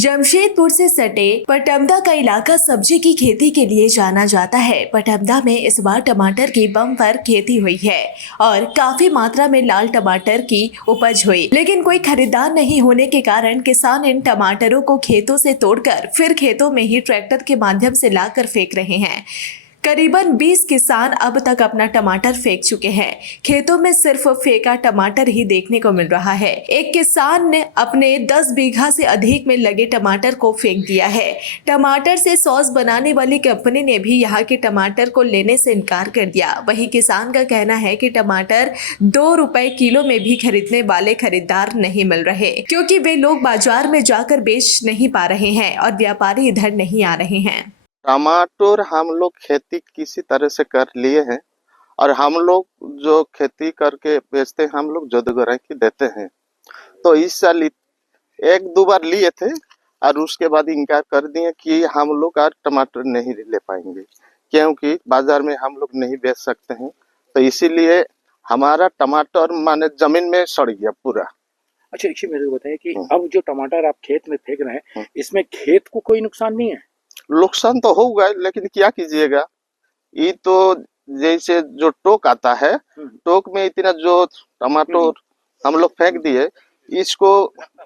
जमशेदपुर से सटे पटमदा का इलाका सब्जी की खेती के लिए जाना जाता है। पटमदा में इस बार टमाटर की बम्पर खेती हुई है और काफी मात्रा में लाल टमाटर की उपज हुई, लेकिन कोई खरीदार नहीं होने के कारण किसान इन टमाटरों को खेतों से तोड़कर फिर खेतों में ही ट्रैक्टर के माध्यम से लाकर फेंक रहे हैं। करीबन 20 किसान अब तक अपना टमाटर फेंक चुके हैं। खेतों में सिर्फ फेंका टमाटर ही देखने को मिल रहा है। एक किसान ने अपने 10 बीघा से अधिक में लगे टमाटर को फेंक दिया है। टमाटर से सॉस बनाने वाली कंपनी ने भी यहाँ के टमाटर को लेने से इनकार कर दिया। वहीं किसान का कहना है कि टमाटर 2 रुपए किलो में भी खरीदने वाले खरीदार नहीं मिल रहे, क्योंकि वे लोग बाजार में जाकर बेच नहीं पा रहे हैं और व्यापारी इधर नहीं आ रहे हैं। टमाटर हम लोग खेती किसी तरह से कर लिए हैं और हम लोग जो खेती करके बेचते हैं हम लोग जोधगराई की देते हैं। तो इस साल एक दो बार लिए थे और उसके बाद इनकार कर दिए कि हम लोग आज टमाटर नहीं ले पाएंगे, क्योंकि बाजार में हम लोग नहीं बेच सकते हैं। तो इसीलिए हमारा टमाटर माने जमीन में सड़ गया पूरा। अच्छा, देखिए मेरे को बताइए कि अब जो टमाटर आप खेत में फेंक रहे हैं, इसमें खेत को कोई नुकसान नहीं है? नुकसान तो होगा, लेकिन क्या कीजिएगा, ये तो जैसे जो टोक आता है, टोक में इतना जो टमाटर हम लोग फेंक दिए, इसको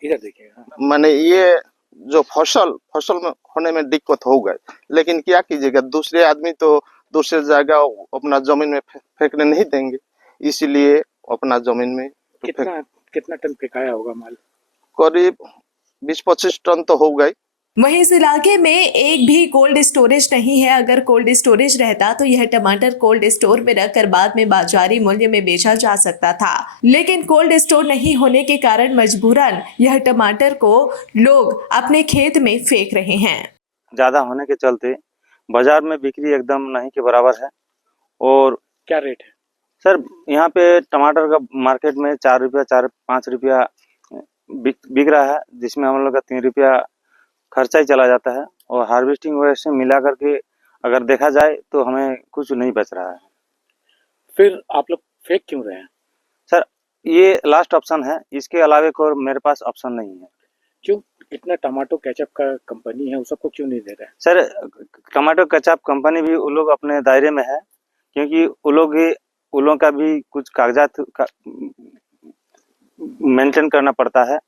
इधर देखिए, माने ये जो फसल में होने में दिक्कत हो गई। लेकिन क्या कीजिएगा, दूसरे आदमी तो दूसरे जगह अपना जमीन में फेंकने नहीं देंगे, इसीलिए अपना जमीन में कितना टन फेंकाया होगा माल? करीब 20-25 टन तो हो गई। वहीं इस इलाके में एक भी कोल्ड स्टोरेज नहीं है। अगर कोल्ड स्टोरेज रहता तो यह टमाटर कोल्ड स्टोर में रखकर बाद में बाजारी मूल्य में बेचा जा सकता था, लेकिन कोल्ड स्टोर नहीं होने के कारण मजबूरन यह टमाटर को लोग अपने खेत में फेंक रहे हैं। ज्यादा होने के चलते बाजार में बिक्री एकदम नहीं के बराबर है। और क्या रेट है सर? यहाँ पे टमाटर का मार्केट में 4 रुपया 4-5 रुपया बिक रहा है, जिसमें हम लोग का 3 रुपया खर्चा ही चला जाता है और हार्वेस्टिंग वगैरह से मिला करके अगर देखा जाए तो हमें कुछ नहीं बच रहा है। फिर आप लोग फेंक क्यों रहे हैं? सर, ये लास्ट ऑप्शन है, इसके अलावे कोई मेरे पास ऑप्शन नहीं है। क्यों? इतना टमाटो केचप का कंपनी है, उस सबको क्यों नहीं दे रहे हैं? सर, टमाटो केचप कंपनी भी वो लोग अपने दायरे में है, क्योंकि वो लोग का भी कुछ कागजात मेंटेन करना पड़ता है,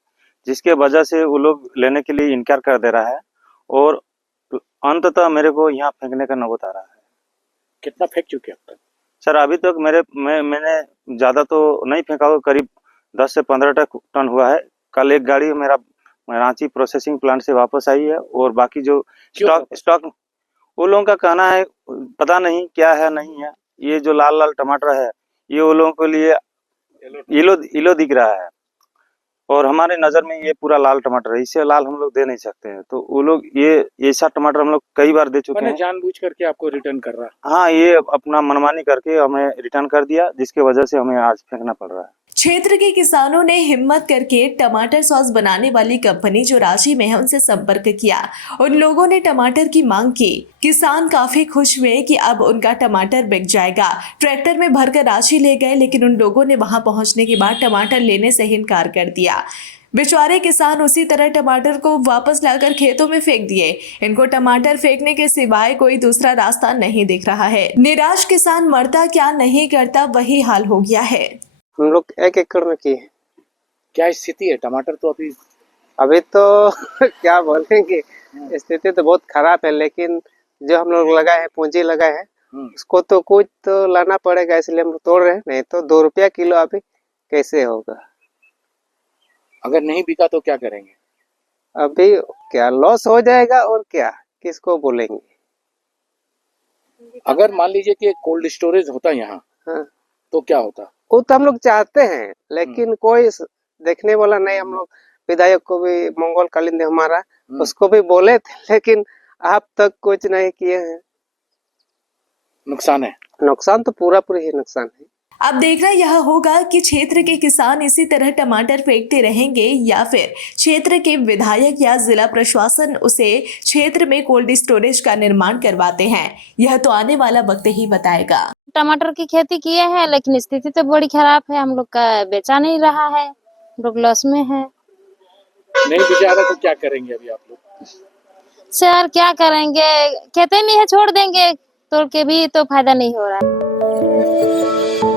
जिसके वजह से वो लोग लेने के लिए इनकार कर दे रहा है और अंततः मेरे को यहाँ फेंकने का नौबत आ रहा है। कितना फेंक चुके अब तक? सर, अभी तक मैंने ज़्यादा तो नहीं फेंका हुआ, करीब 10 से 15 टन हुआ है। कल एक गाड़ी मेरा रांची प्रोसेसिंग प्लांट से वापस आई है और बाकी जो स्टॉक वो लोगों का कहना है पता नहीं क्या है नहीं है। ये जो लाल लाल टमाटर है ये वो लोगों के लिए येलो दिख रहा है और हमारे नजर में ये पूरा लाल टमाटर है, इससे लाल हम लोग दे नहीं सकते हैं। तो वो लोग ये ऐसा टमाटर हम लोग कई बार दे चुके हैं। जानबूझ करके आपको रिटर्न कर रहा है? हाँ, ये अपना मनमानी करके हमें रिटर्न कर दिया, जिसके वजह से हमें आज फेंकना पड़ रहा है। क्षेत्र के किसानों ने हिम्मत करके टमाटर सॉस बनाने वाली कंपनी जो रांची में है उनसे संपर्क किया। उन लोगों ने टमाटर की मांग की। किसान काफी खुश हुए कि अब उनका टमाटर बिक जाएगा। ट्रैक्टर में भरकर रांची ले गए, लेकिन उन लोगों ने वहां पहुंचने के बाद टमाटर लेने से इनकार कर दिया। बेचारे किसान उसी तरह टमाटर को वापस लाकर खेतों में फेंक दिए। इनको टमाटर फेंकने के सिवाय कोई दूसरा रास्ता नहीं दिख रहा है। निराश किसान मरता क्या नहीं करता वही हाल हो गया है। हम लोग 1 एकड़ में किए। क्या स्थिति है? टमाटर तो अभी तो क्या बोलेंगे, स्थिति तो बहुत खराब है, लेकिन जो हम लोग लगाए हैं, पूंजी लगाए हैं, उसको तो कुछ तो लाना पड़ेगा, इसलिए हम लोग तोड़ रहे हैं। नहीं तो 2 रुपया किलो अभी कैसे होगा? अगर नहीं बिका तो क्या करेंगे? अभी क्या लॉस हो जाएगा और क्या, किसको बोलेंगे? अगर मान लीजिए कि कोल्ड स्टोरेज होता यहाँ, हाँ, तो क्या होता? वो तो हम लोग चाहते हैं, लेकिन कोई देखने वाला नहीं। हम लोग विधायक को भी, मंगल कालिंदी हमारा, उसको भी बोले थे, लेकिन अब तक कुछ नहीं किए हैं। नुकसान है? नुकसान तो पूरा ही नुकसान है। अब देखना यह होगा कि क्षेत्र के किसान इसी तरह टमाटर फेंकते रहेंगे या फिर क्षेत्र के विधायक या जिला प्रशासन उसे क्षेत्र में कोल्ड स्टोरेज का निर्माण करवाते हैं। यह तो आने वाला वक्त ही बताएगा। टमाटर की खेती किए हैं, लेकिन स्थिति तो बड़ी खराब है। हम लोग का बेचा नहीं रहा है, हम लोग लॉस में है। नहीं बिचा रहा तो क्या करेंगे अभी आप लोग? सर क्या करेंगे, खेते में है छोड़ देंगे, तोड़ के भी तो फायदा नहीं हो रहा है।